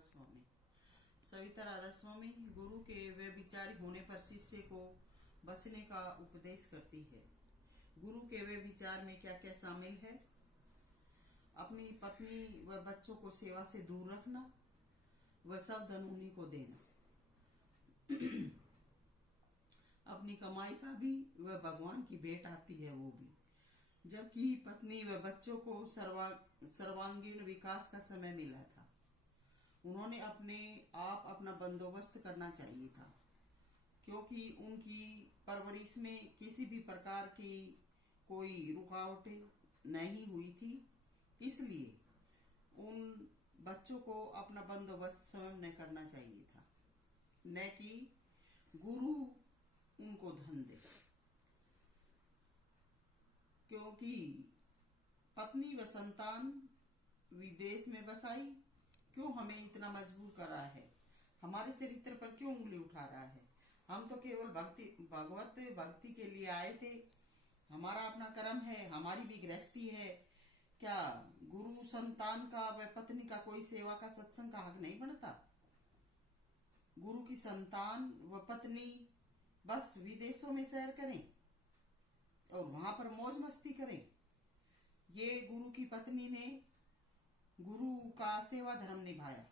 स्वामी। सविता राधा स्वामी गुरु के व्यभिचारी होने पर शिष्य को बचने का उपदेश करती है। गुरु के व्यभिचार में क्या क्या शामिल है? अपनी पत्नी व बच्चों को सेवा से दूर रखना, वह सब धन उन्हीं को देना, अपनी कमाई का भी वह भगवान की भेंट आती है वो भी, जबकि पत्नी व बच्चों को सर्वांगीण विकास का समय मिला था। उन्होंने अपने आप अपना बंदोबस्त करना चाहिए था, क्योंकि उनकी परवरिश में किसी भी प्रकार की कोई रुकावटें नहीं हुई थी। इसलिए उन बच्चों को अपना बंदोबस्त स्वयं न करना चाहिए था, न कि गुरु उनको धन दे। क्योंकि पत्नी व संतान विदेश में बसाई क्यों हमें इतना मजबूर कर रहा है? हमारे चरित्र पर क्यों उंगली उठा रहा है? हम तो केवल भगवत भक्ति के लिए आए थे। हमारा अपना कर्म है, हमारी भी गृहस्थी है। क्या गुरु संतान का व पत्नी का कोई सेवा का सत्संग का हक नहीं बनता? गुरु की संतान व पत्नी बस विदेशों में सैर करें और वहां पर मौज मस्ती करें। ये गुरु की पत्नी ने गुरु का सेवा धर्म निभाया,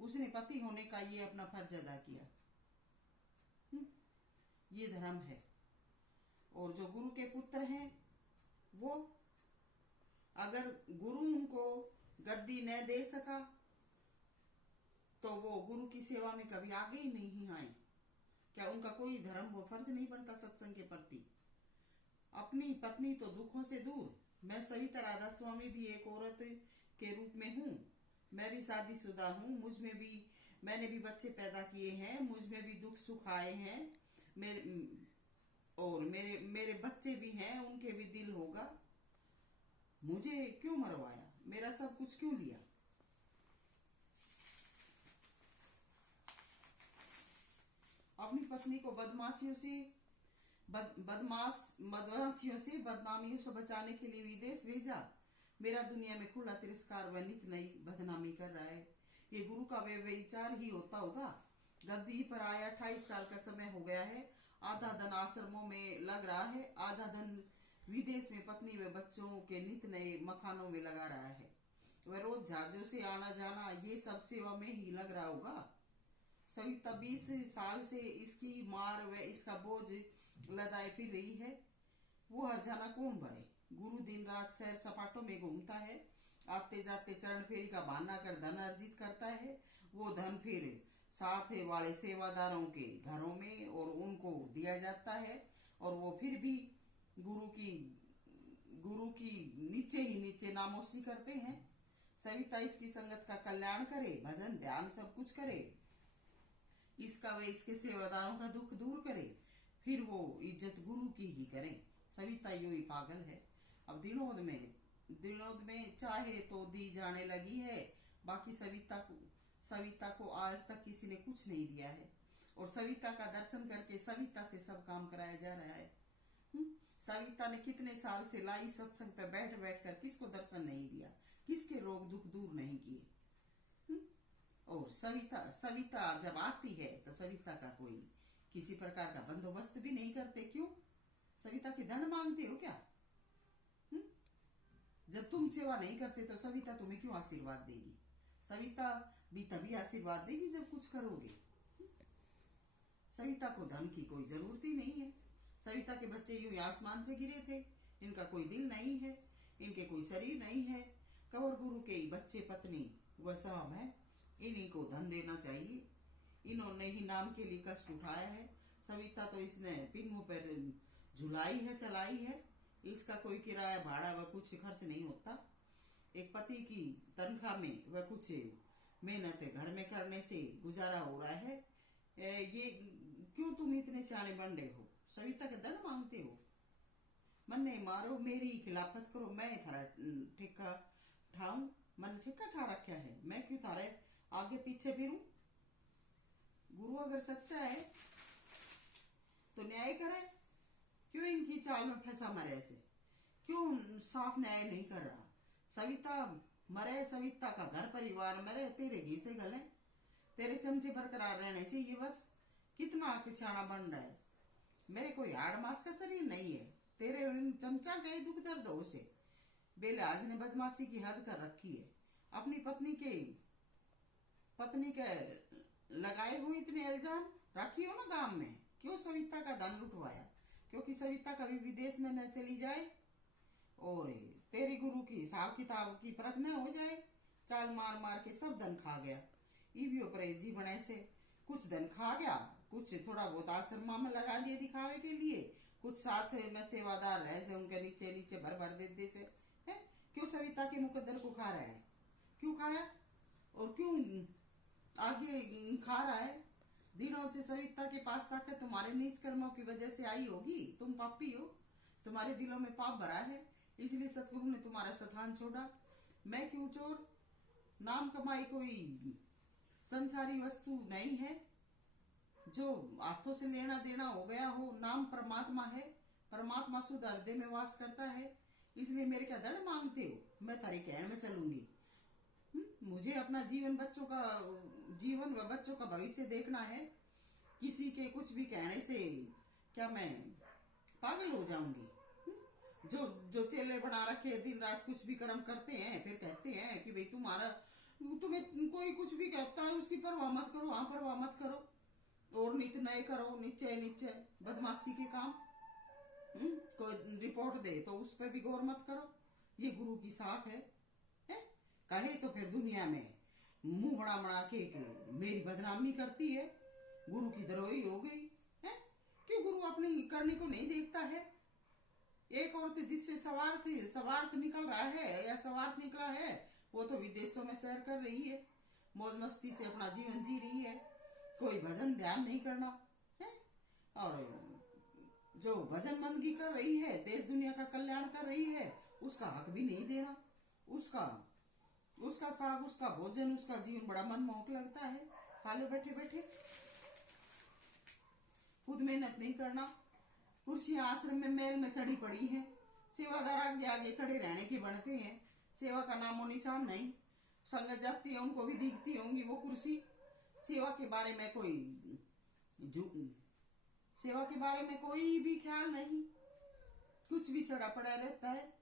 उसने पति होने का ये अपना फर्ज अदा किया। ये धर्म है। और जो गुरु के पुत्र हैं, वो अगर गुरु उनको गद्दी न दे सका तो वो गुरु की सेवा में कभी आगे ही नहीं आए। क्या उनका कोई धर्म वो फर्ज नहीं बनता सत्संग के प्रति? अपनी पत्नी तो दुखों से दूर। मैं सविता राधा स्वामी भी एक औरत के रूप में हूँ। मैं भी शादीशुदा हूँ, मैंने भी बच्चे पैदा किए हैं, मुझ में भी दुख सुख आए हैं। मेरे बच्चे भी हैं, उनके भी दिल होगा। मुझे क्यों मरवाया? मेरा सब कुछ क्यों लिया? अपनी पत्नी को बदमाशियों से बदनामियों से बचाने के लिए विदेश भेजा। मेरा दुनिया में खुला तिरस्कार व नित नई बदनामी कर रहा है। ये गुरु का व्यभिचार ही होता होगा। गद्दी पर आया 28 साल का समय हो गया है। आधा धन आश्रमों में लग रहा है, आधा धन विदेश में पत्नी व बच्चों के नित नए मकानों में लगा रहा है। वह रोज जहाजों से आना जाना, ये सब सेवा में ही लग रहा होगा। सविता 20 साल से इसकी मार व इसका बोझ लदाए फिर रही है। वो हरजाना कौन भरे? गुरु दिन रात सैर सपाटों में घूमता है, आते जाते चरण फेरी का बहाना कर धन अर्जित करता है। वो धन फिर साथ वाले सेवादारों के घरों में और उनको दिया जाता है, और वो फिर भी गुरु की नीचे ही नीचे नामोशी करते हैं। सविता इसकी संगत का कल्याण करे, भजन ध्यान सब कुछ करे, इसका व इसके सेवादारों का दुख दूर करे, फिर वो इज्जत गुरु की ही करें। सविता यो ही पागल है। अब दिनोद में चाहे तो दी जाने लगी है। बाकी सविता को आज तक किसी ने कुछ नहीं दिया है, और सविता का दर्शन करके सविता से सब काम कराया जा रहा है। सविता ने कितने साल से लाइव सत्संग पे बैठ बैठ कर किसको दर्शन नहीं दिया, किसके रोग दुख दूर नहीं किए। और सविता जब आती है तो सविता का कोई किसी प्रकार का बंदोबस्त भी नहीं करते। क्यों? सविता के दंड मांगते हो क्या? जब तुम सेवा नहीं करते तो सविता तुम्हें क्यों आशीर्वाद देगी? सविता भी तभी आशीर्वाद देगी जब कुछ करोगे। सविता को धन की कोई जरूरत ही नहीं है। सविता के बच्चे यूं आसमान से गिरे थे। इनका कोई दिल नहीं है, इनके कोई शरीर नहीं है। कंवर गुरु के बच्चे पत्नी वह सब है, इन्हीं को धन देना चाहिए। इन्होंने ही नाम के लिए कष्ट उठाया है। सविता तो इसने पिंगों पर झुलाई है, चलाई है। इसका कोई किराया भाड़ा व कुछ खर्च नहीं होता। एक पति की तनख्वाह में वह कुछ मेहनत घर में करने से गुजारा हो रहा है। ये क्यों तुम इतने सियाने बन रहे हो? सविता के दंड मांगते हो? मन्ने मारो, मेरी खिलाफत करो, मैं थारा ठेका ठाऊं। मैंने ठेका ठा रखा है, मैं क्यों थारे आगे पीछे फिरूं? गुरु अगर सच्चा है तो न्याय करे। क्यों इनकी चाल में फंसा मरे? ऐसे क्यों साफ न्याय नहीं कर रहा? सविता मरे सविता का घर परिवार मरे, तेरे घी से गले, तेरे चमचे बरकरार रहने चाहिए बस। कितना किसाना बन रहा है, मेरे कोई हाड़ मास का शरीर नहीं है, तेरे चमचा गए दुख दर्द हो से। बेलिहाज ने बदमाशी की हद कर रखी है, अपनी पत्नी के लगाए हुए इतने इल्जाम रखी हो ना गांव में। क्यों सविता का धन लुटवाया, क्योंकि सविता कभी विदेश में न चली जाए और तेरी गुरु की हिसाब किताब की परख न हो जाए। चाल मार मार के सब धन खा गया। ईवियो परहेजी बने से कुछ धन खा गया, कुछ थोड़ा बहुत आश्रमा में लगा दिए दिखावे के लिए, कुछ साथ में सेवादार रहे से उनके नीचे नीचे भर भर देते से है। क्यों सविता के मुकद्दर को खा रहा है, क्यों खाया और क्यों आगे खा रहा है। दिनों से सविता के पास ताकत तुम्हारे नीच कर्मों की वजह से आई होगी। तुम पापी हो, तुम्हारे दिलों में पाप भरा है, इसलिए सतगुरु ने तुम्हारा स्थान छोड़ा। मैं क्यों चोर, नाम कमाई कोई संसारी वस्तु नहीं है जो हाथों से लेना देना हो गया हो। नाम परमात्मा है, परमात्मा शुद्ध हृदय में वास करता है, इसलिए मेरे क्या दंड मांगते हो। मैं तारी कहने में चलूंगी। मुझे अपना जीवन व बच्चों का भविष्य देखना है। किसी के कुछ भी कहने से क्या मैं पागल हो जाऊंगी। जो चेले बना रखे दिन रात कुछ भी कर्म करते हैं, फिर कहते हैं कि भाई तुम्हें कोई कुछ भी कहता है उसकी परवाह मत करो, हाँ परवाह मत करो, और नित नए करो, नीचे बदमाशी के काम। कोई रिपोर्ट दे तो उस पर भी गौर मत करो। ये गुरु की साख है? कहे तो फिर दुनिया में मुंह बड़ा बड़ा के मेरी बदनामी करती है, गुरु की द्रोही हो गई है। क्यों गुरु अपनी करनी को नहीं देखता है। एक औरत जिससे सवार्थ निकल रहा है या सवार्थ निकला है, वो तो विदेशों में सैर कर रही है, मौज मस्ती से अपना जीवन जी रही है। कोई भजन ध्यान नहीं करना है, और जो भजन बंदगी कर रही है, देश दुनिया का कल्याण कर रही है, उसका हक भी नहीं देना। उसका साग, उसका भोजन, उसका जीवन बड़ा मनमोहक लगता है। खा लो बैठे बैठे, खुद मेहनत नहीं करना। कुर्सियां आश्रम में मैल में सड़ी पड़ी हैं, सेवादार आगे आगे खड़े रहने के बनते हैं, सेवा का नामो निशान नहीं। संगत जाती है, उनको भी दिखती होंगी वो कुर्सी। सेवा के बारे में कोई भी ख्याल नहीं, कुछ भी सड़ा पड़ा रहता है।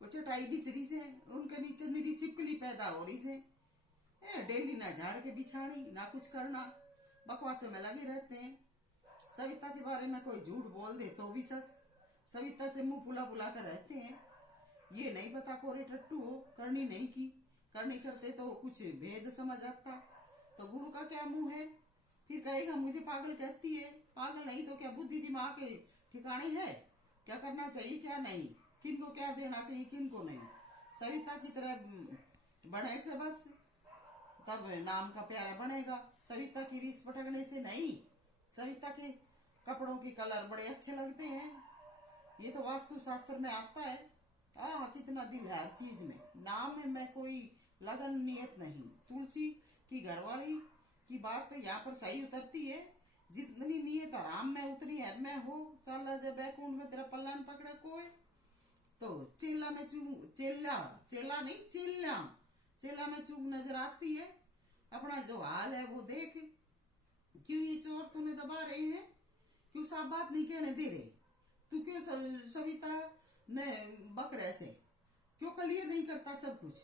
वो चटाई बिछरी से, उनके नीचे मेरी छिपकली पैदा हो रही से, डेली ना झाड़ के बिछानी ना कुछ करना, बकवासों में लगे रहते हैं। सविता के बारे में कोई झूठ बोल दे तो भी सच, सविता से मुंह पुला कर रहते हैं। ये नहीं पता कोरे टट्टू हो, करनी नहीं की, करनी करते तो कुछ भेद समझ आता। तो गुरु का क्या मुंह है, फिर कहेगा मुझे पागल कहती है। पागल नहीं तो क्या बुद्धि दिमाग के ठिकाने है, क्या करना चाहिए क्या नहीं, किनको क्या देना चाहिए किनको नहीं। सविता की तरह बने से बस, तब नाम का प्यारा बनेगा। सविता की रीस पटकने से नहीं। सविता के कपड़ों के कलर बड़े अच्छे लगते हैं, ये तो वास्तु शास्त्र में आता है। कितना दिल है हर चीज में। नाम में कोई लगन नियत नहीं। तुलसी की घरवाली की बात यहाँ पर सही उतरती है। जितनी नियत आराम में उतनी हद में हो। चल जब बैकुंठ में तेरा पल्ला न पकड़ा कोई, तो चेला में चूक नजर आती है। अपना जो हाल है वो देख। क्यों ये चोर तुम्हें दबा रहे हैं, क्यों साफ बात नहीं कहने दे रहे, तू क्यों सविता ने बक रहे से, क्यों क्लियर नहीं करता सब कुछ,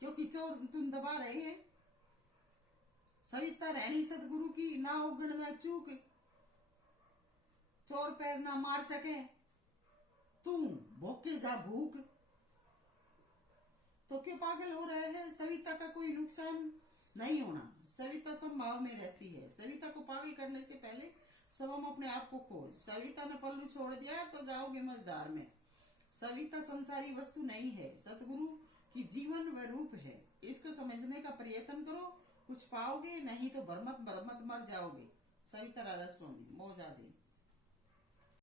क्योंकि चोर तुम दबा रहे हैं। सविता रहनी सतगुरु की, ना उगण ना चूक, चोर पैर ना मार सके, तू भूखे जा भूख। तो क्यों पागल हो रहे हैं। सविता का कोई नुकसान नहीं होना। सविता संभाव में रहती है। सविता को पागल करने से पहले सब हम अपने आप को खोज। सविता ने पल्लू छोड़ दिया तो जाओगे मझधार में। सविता संसारी वस्तु नहीं है, सतगुरु की जीवन व रूप है। इसको समझने का प्रयत्न करो, कुछ पाओगे, नहीं तो भरमत मर जाओगे। सविता राधा स्वामी, मौजा दे।